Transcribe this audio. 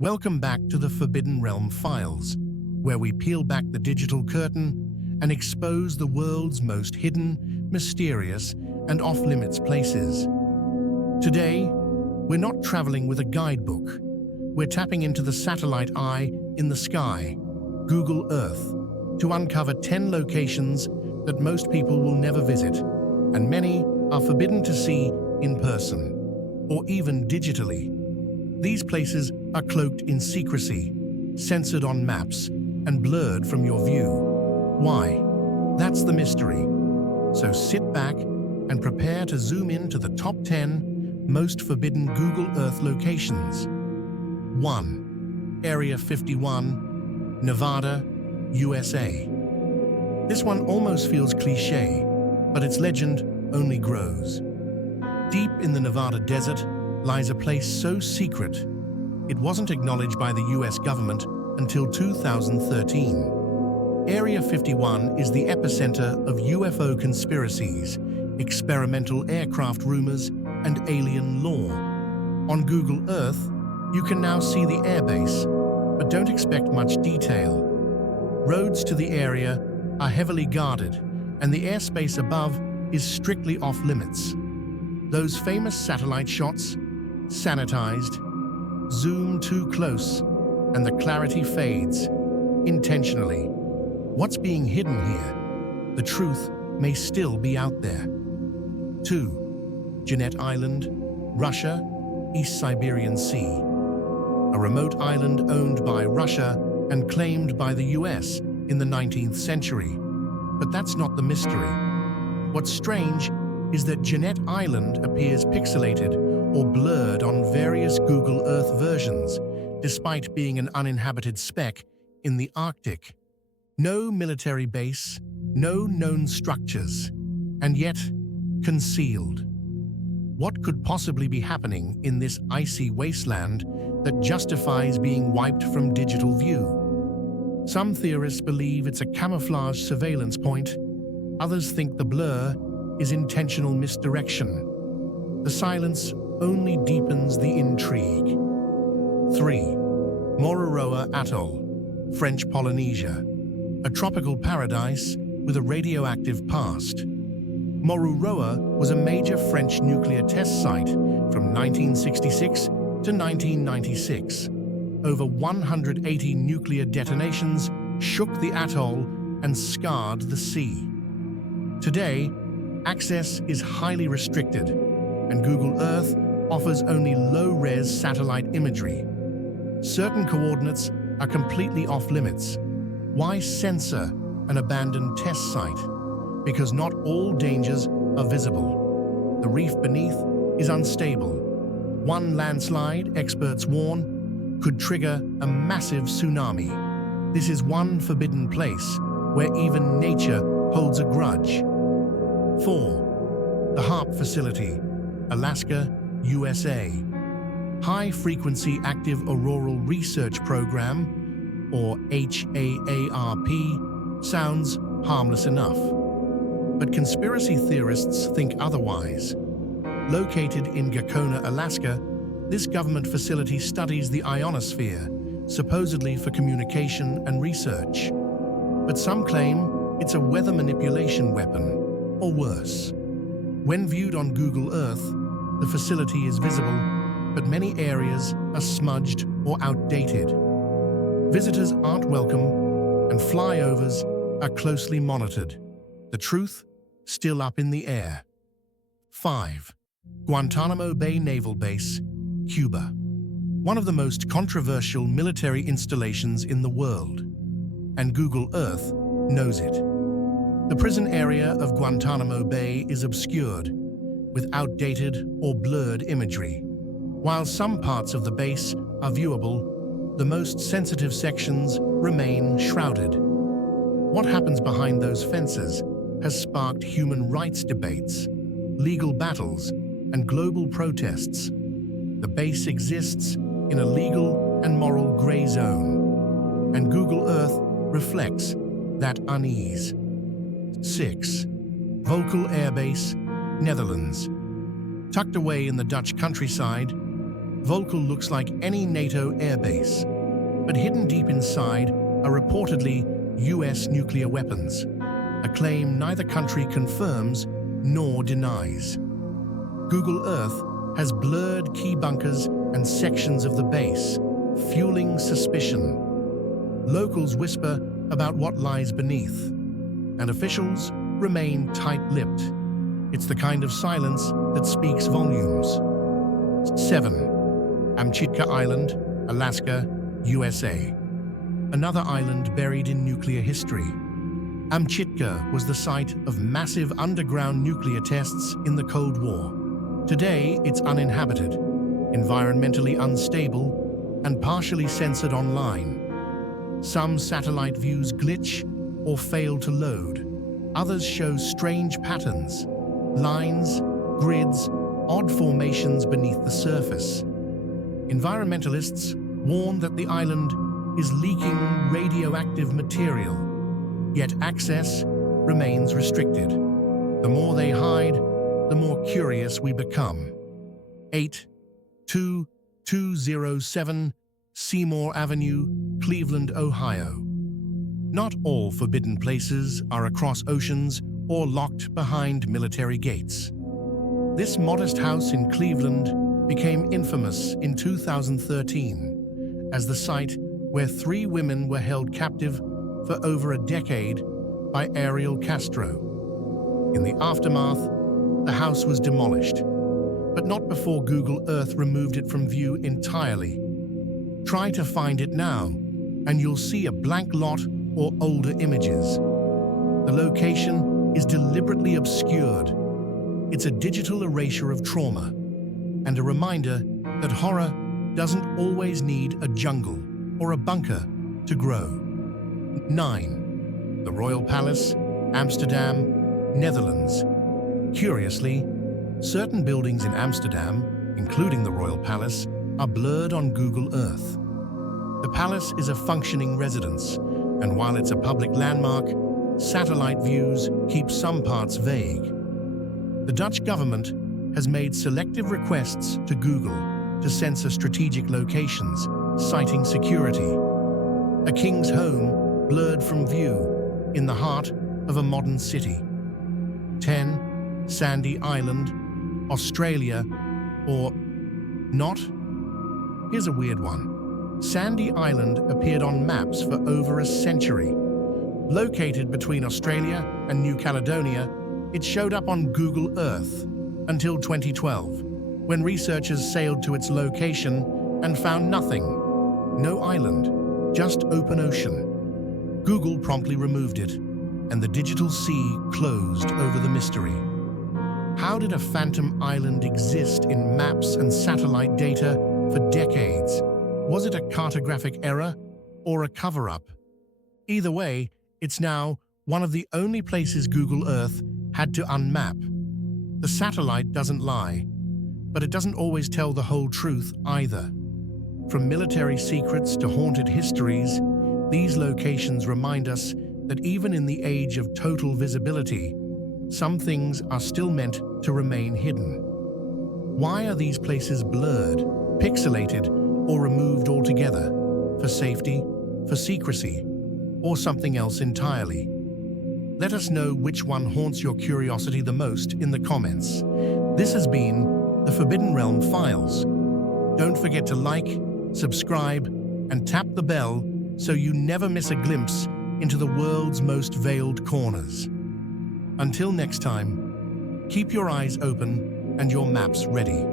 Welcome back to the Forbidden Realm Files, where we peel back the digital curtain and expose the world's most hidden, mysterious, and off-limits places. Today, we're not traveling with a guidebook. We're tapping into the satellite eye in the sky, Google Earth, to uncover 10 locations that most people will never visit, and many are forbidden to see in person, or even digitally. These places are cloaked in secrecy, censored on maps, and blurred from your view. Why? That's the mystery. So sit back and prepare to zoom in to the top 10 most forbidden Google Earth locations. 1. Area 51, Nevada, USA. This one almost feels cliché, but its legend only grows. Deep in the Nevada desert lies a place so secret, it wasn't acknowledged by the US government until 2013. Area 51 is the epicenter of UFO conspiracies, experimental aircraft rumors, and alien lore. On Google Earth, you can now see the airbase, but don't expect much detail. Roads to the area are heavily guarded, and the airspace above is strictly off-limits. Those famous satellite shots, sanitized, zoom too close, and the clarity fades, intentionally. What's being hidden here? The truth may still be out there. 2. Jeannette Island, Russia, East Siberian Sea. A remote island owned by Russia and claimed by the US in the 19th century. But that's not the mystery. What's strange is that Jeannette Island appears pixelated or blurred on various Google Earth versions, despite being an uninhabited speck in the Arctic. No military base, no known structures, and yet concealed. What could possibly be happening in this icy wasteland that justifies being wiped from digital view? Some theorists believe it's a camouflage surveillance point. Others think the blur is intentional misdirection. The silence only deepens the intrigue. 3. Mururoa Atoll, French Polynesia. A tropical paradise with a radioactive past. Mururoa was a major French nuclear test site from 1966 to 1996. Over 180 nuclear detonations shook the atoll and scarred the sea. Today, access is highly restricted, and Google Earth offers only low-res satellite imagery. Certain coordinates are completely off-limits. Why censor an abandoned test site? Because not all dangers are visible. The reef beneath is unstable. One landslide, experts warn, could trigger a massive tsunami. This is one forbidden place where even nature holds a grudge. 4. The HAARP Facility, Alaska, USA. High-Frequency Active Auroral Research Program, or HAARP, sounds harmless enough. But conspiracy theorists think otherwise. Located in Gakona, Alaska, this government facility studies the ionosphere, supposedly for communication and research. But some claim it's a weather manipulation weapon, or worse. When viewed on Google Earth, the facility is visible, but many areas are smudged or outdated. Visitors aren't welcome, and flyovers are closely monitored. The truth still up in the air. 5. Guantanamo Bay Naval Base, Cuba. One of the most controversial military installations in the world, and Google Earth knows it. The prison area of Guantanamo Bay is obscured, with outdated or blurred imagery. While some parts of the base are viewable, the most sensitive sections remain shrouded. What happens behind those fences has sparked human rights debates, legal battles, and global protests. The base exists in a legal and moral gray zone, and Google Earth reflects that unease. 6. Volkel Air Base, Netherlands. Tucked away in the Dutch countryside, Volkel looks like any NATO airbase, but hidden deep inside are reportedly US nuclear weapons, a claim neither country confirms nor denies. Google Earth has blurred key bunkers and sections of the base, fueling suspicion. Locals whisper about what lies beneath, and officials remain tight-lipped. It's the kind of silence that speaks volumes. 7. Amchitka Island, Alaska, USA. Another island buried in nuclear history. Amchitka was the site of massive underground nuclear tests in the Cold War. Today, it's uninhabited, environmentally unstable, and partially censored online. Some satellite views glitch or fail to load. Others show strange patterns, lines, grids, odd formations beneath the surface. Environmentalists warn that the island is leaking radioactive material, yet access remains restricted. The more they hide, the more curious we become. 82207 Seymour Avenue, Cleveland, Ohio. Not all forbidden places are across oceans or locked behind military gates. This modest house in Cleveland became infamous in 2013 as the site where 3 women were held captive for over a decade by Ariel Castro. In the aftermath, the house was demolished, but not before Google Earth removed it from view entirely. Try to find it now, and you'll see a blank lot or older images. The location is deliberately obscured. It's a digital erasure of trauma, and a reminder that horror doesn't always need a jungle or a bunker to grow. 9. The Royal Palace, Amsterdam, Netherlands. Curiously, certain buildings in Amsterdam, including the Royal Palace, are blurred on Google Earth. The palace is a functioning residence, and while it's a public landmark, satellite views keep some parts vague. The Dutch government has made selective requests to Google to censor strategic locations, citing security. A king's home blurred from view in the heart of a modern city. 10. Sandy Island, Australia, or not? Here's a weird one. Sandy Island appeared on maps for over a century. Located between Australia and New Caledonia, it showed up on Google Earth until 2012, when researchers sailed to its location and found nothing. No island, just open ocean. Google promptly removed it, and the digital sea closed over the mystery. How did a phantom island exist in maps and satellite data for decades? Was it a cartographic error or a cover-up? Either way, it's now one of the only places Google Earth had to unmap. The satellite doesn't lie, but it doesn't always tell the whole truth either. From military secrets to haunted histories, these locations remind us that even in the age of total visibility, some things are still meant to remain hidden. Why are these places blurred, pixelated, or removed altogether? For safety, for secrecy, or something else entirely? Let us know which one haunts your curiosity the most in the comments. This has been the Forbidden Realm Files. Don't forget to like, subscribe, and tap the bell so you never miss a glimpse into the world's most veiled corners. Until next time, keep your eyes open and your maps ready.